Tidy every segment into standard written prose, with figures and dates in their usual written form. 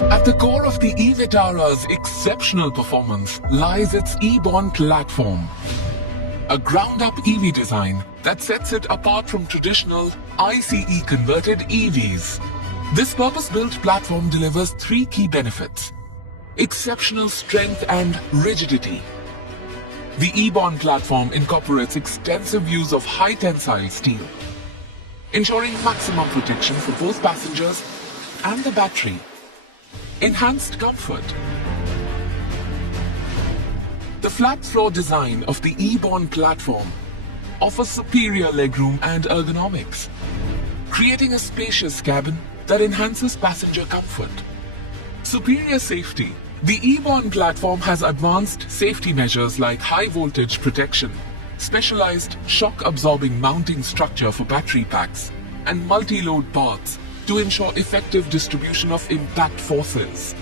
At the core of the E-vitara's exceptional performance lies its E-born platform, a ground-up EV design that sets it apart from traditional ICE-converted EVs. This purpose-built platform delivers three key benefits: exceptional strength and rigidity. The E-born platform incorporates extensive use of high-tensile steel, ensuring maximum protection for both passengers and the battery. Enhanced comfort. The flat floor design of the E-born platform offers superior legroom and ergonomics, creating a spacious cabin that enhances passenger comfort. Superior safety. The E-born platform has advanced safety measures like high voltage protection, specialized shock-absorbing mounting structure for battery packs, and multi-load paths to ensure effective distribution of impact forces.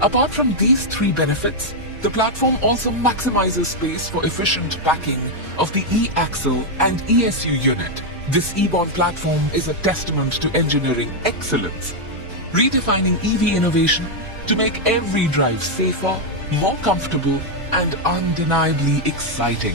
Apart from these three benefits, the platform also maximizes space for efficient packing of the E-axle and ESU unit. This E-born platform is a testament to engineering excellence, redefining EV innovation to make every drive safer, more comfortable, and undeniably exciting.